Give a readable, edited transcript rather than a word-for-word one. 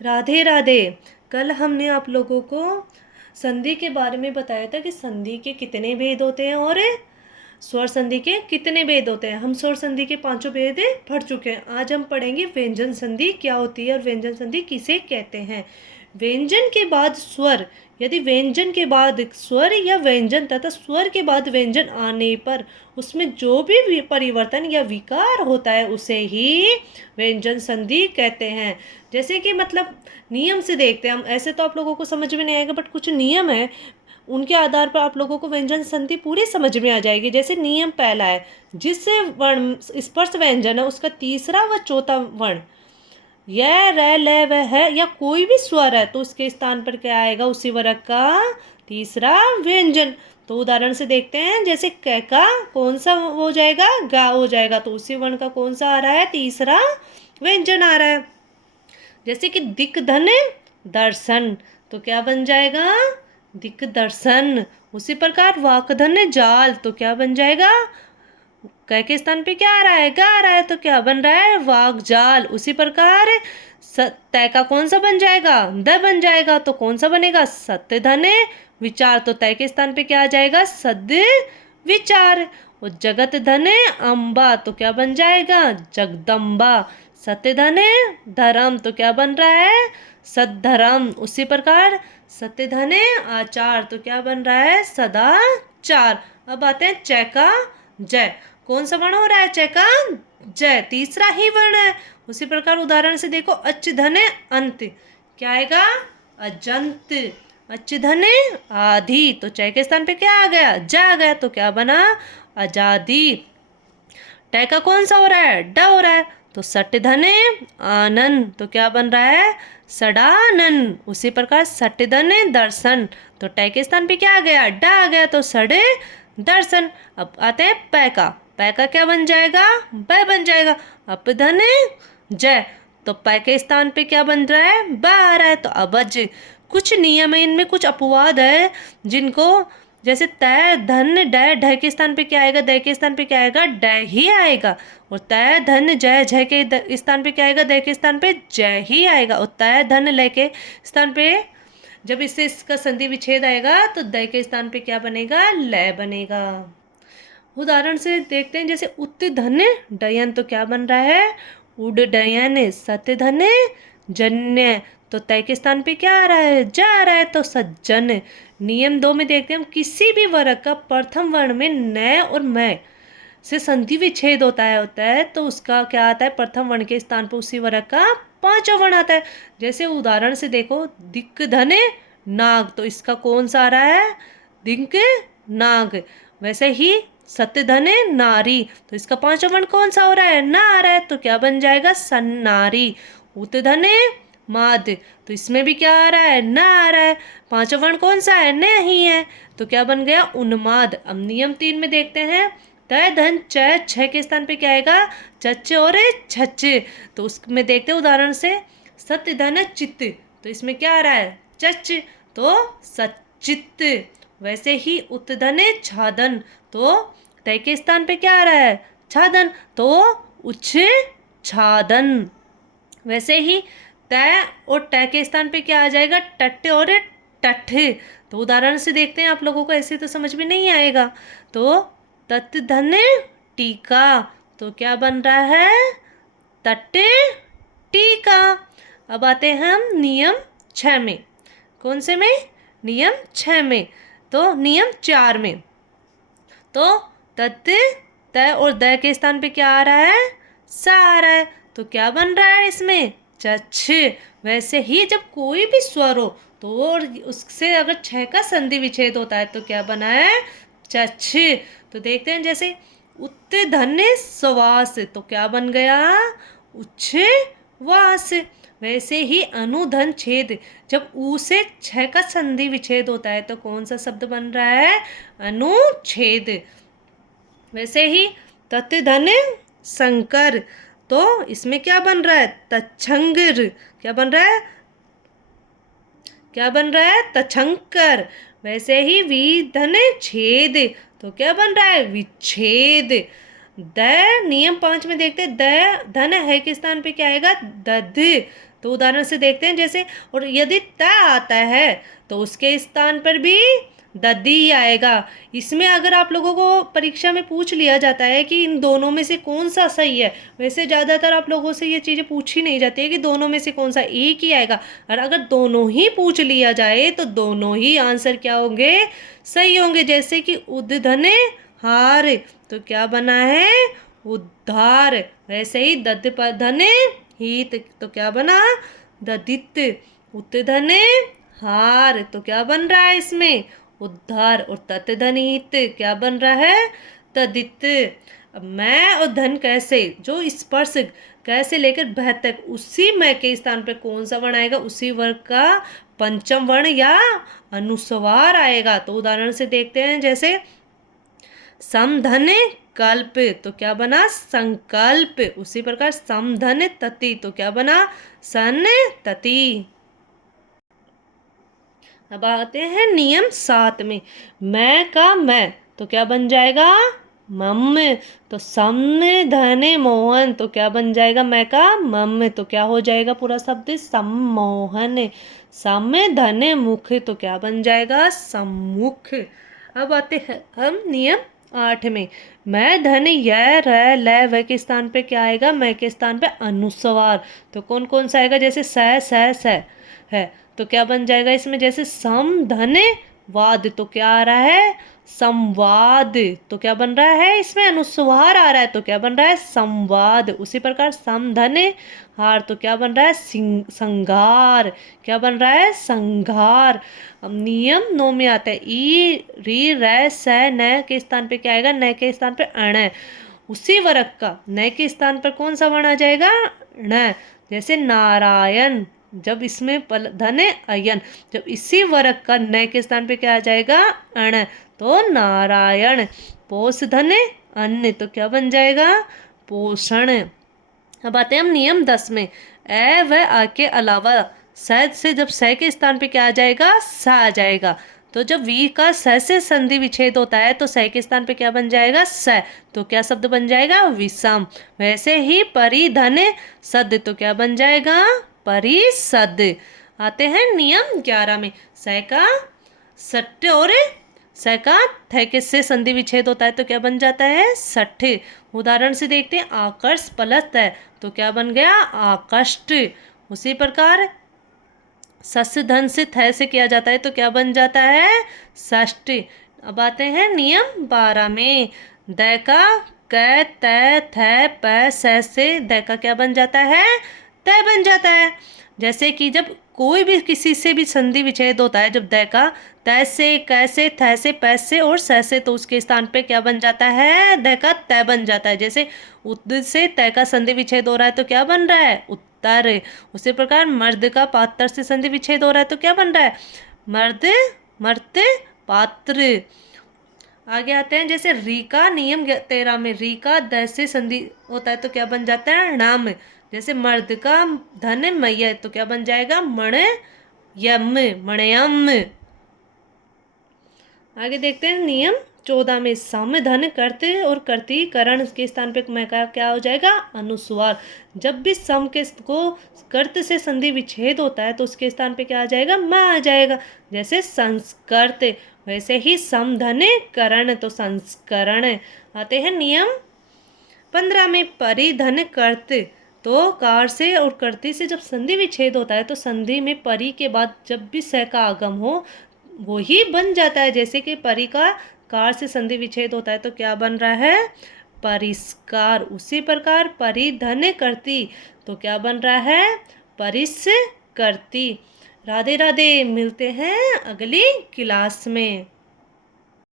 राधे राधे। कल हमने आप लोगों को संधि के बारे में बताया था कि संधि के कितने भेद होते हैं और स्वर संधि के कितने भेद होते हैं। हम स्वर संधि के पांचों भेद पढ़ चुके हैं। आज हम पढ़ेंगे व्यंजन संधि क्या होती है और व्यंजन संधि किसे कहते हैं। व्यंजन के बाद स्वर, यदि व्यंजन के बाद स्वर या व्यंजन तथा स्वर के बाद व्यंजन आने पर उसमें जो भी परिवर्तन या विकार होता है उसे ही व्यंजन संधि कहते हैं। जैसे कि मतलब नियम से देखते हैं हम, ऐसे तो आप लोगों को समझ में नहीं आएगा, बट कुछ नियम है उनके आधार पर आप लोगों को व्यंजन संधि पूरी समझ में आ जाएगी। जैसे नियम पहला है, जिस वर्ण स्पर्श व्यंजन है उसका तीसरा व चौथा वर्ण य र ल व है या कोई भी स्वर है तो उसके स्थान पर क्या आएगा, उसी वर्ग का तीसरा व्यंजन। तो उदाहरण से देखते हैं, जैसे क का कौन सा हो जाएगा, गा हो जाएगा, तो उसी वर्ण का कौन सा आ रहा है, तीसरा व्यंजन आ रहा है। जैसे कि दिक धन दर्शन, तो क्या बन जाएगा, दिक दर्शन। उसी प्रकार वाक धन जाल, तो क्या बन जाएगा, क के स्थान पे क्या आ रहा है, गा आ रहा है, तो क्या बन रहा है, वाक जाल। उसी प्रकार तय का कौन सा बन जाएगा, द बन जाएगा, तो कौन सा बनेगा, सत्य धन विचार, तो तय के स्थान पे क्या आ जाएगा, सद विचार। और जगत धन अम्बा, तो क्या बन जाएगा, जगदम्बा। सत्य धन धर्म, तो क्या बन रहा है, सद्धर्म। उसी प्रकार सत्य धन आचार, तो क्या बन रहा है, सदाचार। अब आते हैं च का जय, कौन सा वर्ण हो रहा है, च का जय, तीसरा ही वर्ण है। उसी प्रकार उदाहरण से देखो, अच धन अंत, क्या आएगा, अजंत। अच धन आधि, तो च के स्थान पे क्या आ गया, ज आ गया, तो क्या बना, आजादी। ट का कौन सा हो रहा है, ड हो रहा है, तो सट धन आनंद, तो क्या बन रहा है, सडानंद। उसी प्रकार सट धन दर्शन, तो ट के स्थान पे क्या आ गया, ड आ गया, तो सड़े दर्शन। अब आते हैं पै का क्या बन जाएगा, ब बन जाएगा। अप धन जय, तो पै के स्थान पे क्या बन रहा है, ब आ रहा है, तो अबज। कुछ नियम है इनमें, कुछ अपवाद है जिनको, जैसे तय धन ड, ढ के स्थान पे क्या आएगा, द के स्थान पे क्या आएगा, ड ही आएगा। और तय धन जय, झ के स्थान पे क्या आएगा, द के स्थान पे जय ही आएगा। और तय धन ल के स्थान पे जब इससे इसका संधि विच्छेद आएगा तो द के स्थान पे क्या बनेगा, ल बनेगा। उदाहरण से देखते हैं, जैसे उत धन डयन, तो क्या बन रहा है, उड डयन। सत्य धन जन्य, तो तय के स्थान पे क्या आ रहा है, जा आ रहा है, तो सज्जन। नियम 2 में देखते हैं हम, किसी भी वर्ग का प्रथम वर्ण में न और मैं से संधि विच्छेद होता है तो उसका क्या आता है, प्रथम वर्ण के स्थान पर उसी वर्ग का पांचवा वर्ण आता है। जैसे उदाहरण से देखो, दिक धन नाग, तो इसका कौन सा आ रहा है, दिक नाग। वैसे ही सत्य धन नारी, तो इसका पांचवा वर्ण कौन सा हो रहा है, ना आ रहा है, तो क्या बन जाएगा, सन्नारी। उत धन माद, तो इसमें भी क्या आ रहा है, ना आ रहा है, पांचवा वर्ण कौन सा है, नहीं है, तो क्या बन गया, उन्माद। अब नियम 3 में देखते हैं, तय धन च, छ के स्थान पे क्या आएगा, चच और छच, तो उसमें देखते हैं उदाहरण से, सत्य धन चित्त, तो इसमें क्या आ रहा है, चच, तो सचित्त। वैसे ही उत्धन छादन, तो तय के स्थान पे क्या आ रहा है, छादन, तो उच्च छादन। वैसे ही तय और ट के स्थान पे क्या आ जाएगा, टट और टठ। तो उदाहरण से देखते हैं, आप लोगों को ऐसे तो समझ में नहीं आएगा। तो तत् धन टीका, तो क्या बन रहा है, तट टीका। अब आते हैं हम नियम 6 में, कौन से में, नियम 6 में। तो नियम 4 में तो तत् त और द के स्थान पे क्या आ रहा है, सा आ रहा है, तो क्या बन रहा है इसमें, चछ। वैसे ही जब कोई भी स्वर हो तो और उससे अगर छ का संधि विच्छेद होता है तो क्या बना है, चछ। तो देखते हैं, जैसे उत धन सवास, तो क्या बन गया, उच्छवास। वैसे ही अनुधन छेद, जब ऊ से छ का संधि विच्छेद होता है तो कौन सा शब्द बन रहा है, अनुच्छेद। वैसे ही तत् धन शंकर, तो इसमें क्या बन रहा है, तच्छंगर, क्या बन रहा है, क्या बन रहा है, तछंकर। वैसे ही वी धन छेद, तो क्या बन रहा है, विच्छेद। द नियम 5 में देखते हैं, द धन है के स्थान पे क्या आएगा, दध, तो उदाहरण से देखते हैं जैसे, और यदि त आता है तो उसके स्थान पर भी ददी ही आएगा। इसमें अगर आप लोगों को परीक्षा में पूछ लिया जाता है कि इन दोनों में से कौन सा सही है, वैसे ज़्यादातर आप लोगों से ये चीज़ें पूछी नहीं जाती है कि दोनों में से कौन सा, एक ही आएगा। और अगर दोनों ही पूछ लिया जाए तो दोनों ही आंसर क्या होंगे, सही होंगे। जैसे कि उद्धने हार, तो क्या बना है, उद्धार। वैसे ही दद धने हित, तो क्या बना, ददित। उत्धने हार, तो क्या बन रहा है इसमें, उद्धार। और तत् धन हित क्या बन रहा है, तदित। अब मैं और धन कैसे, जो स्पर्श कैसे लेकर बह तक, उसी मैं के स्थान पर कौन सा वर्ण आएगा, उसी वर्ग का पंचम वर्ण या अनुस्वार आएगा। तो उदाहरण से देखते हैं जैसे समधन कल्प, तो क्या बना, संकल्प। उसी प्रकार समधन तति, तो क्या बना, सन तति। अब आते हैं नियम 7 में। मैं का मैं, तो क्या बन जाएगा, मम। तो सम धने मोहन, तो क्या बन जाएगा, मैं का मम, तो क्या हो जाएगा पूरा शब्द, सम्मोहन। सम धने मुख, तो क्या बन जाएगा, सम्मुख। अब आते हैं हम नियम 8 में। मैं धन य र ल व के स्थान पे क्या आएगा, मैं के स्थान पे अनुस्वार। तो कौन कौन सा आएगा, जैसे स है, तो क्या बन जाएगा इसमें, जैसे सम धन वाद, तो क्या आ रहा है, संवाद। तो क्या बन रहा है इसमें, अनुस्वार आ रहा है, तो क्या बन रहा है, संवाद। उसी प्रकार समधन हार, तो क्या बन रहा है, संघार। क्या बन रहा है, संघार। अब नियम 9 में आता है। ई री रै स न के स्थान पे क्या आएगा, न के स्थान पे अण। उसी वर्ग का न के स्थान पर कौन सा वर्ण आ जाएगा, ण। जैसे नारायण, जब इसमें धन अयन, जब इसी वर्ग का न के स्थान पे क्या आ जाएगा, अण, तो नारायण। पोष धन अन्न, तो क्या बन जाएगा, पोषण। अब आते हैं हम नियम 10 में। ए व आ के अलावा सैद से जब स के स्थान पे क्या आ जाएगा, स आ जाएगा। तो जब वी का स से संधि विच्छेद होता है तो स के स्थान पे क्या बन जाएगा, स। तो क्या शब्द बन जाएगा, विषम। वैसे ही परिधन सद, तो क्या बन जाएगा, परिसद। आते हैं नियम 11 में। स का सट्ट और स का थ के से संधि विच्छेद होता है तो क्या बन जाता है, सठ। उदाहरण से देखते हैं, आकर्ष प्लस है, तो क्या बन गया, आकष्ट। उसी प्रकार सस्य धन से थ से किया जाता है तो क्या बन जाता है, षष्ठ। अब आते हैं नियम 12 में। द का क त थ प स से द का क्या बन जाता है, तय बन जाता है। जैसे कि जब कोई भी किसी से भी संधि विच्छेद होता है, जब द का त से, क से, थ से, प से और स से, तो उसके स्थान पे क्या बन जाता है, द का त बन जाता है। जैसे उद से त का संधि विच्छेद हो रहा है तो क्या बन रहा है, उत्तर। उसी प्रकार मर्द का पात्र से संधि विच्छेद हो रहा है तो क्या बन रहा है, मर्द मर्त पात्र। आगे आते हैं जैसे री का नियम 13 में। री का द से संधि होता है तो क्या बन जाता है, नाम। जैसे मर्द का धन मय, तो क्या बन जाएगा, मण यम, मणयम। आगे देखते हैं नियम 14 में। सम धन कर्ते और कर्ती करण के स्थान पे मैं का क्या हो जाएगा, अनुस्वार। जब भी सम के को कर्त से संधि विच्छेद होता है तो उसके स्थान पे क्या आ जाएगा, म आ जाएगा। जैसे संस्कृत, वैसे ही सम धन करण, तो संस्करण। आते हैं नियम 15 में। परिधन कर्त, तो कार से और कर्ती से जब संधि विच्छेद होता है तो संधि में परि के बाद जब भी स का आगम हो वो ही बन जाता है। जैसे कि परि का कार से संधि विच्छेद होता है तो क्या बन रहा है, परिष्कार। उसी प्रकार परिधन करती, तो क्या बन रहा है, परिस करती। राधे राधे, मिलते हैं अगली क्लास में।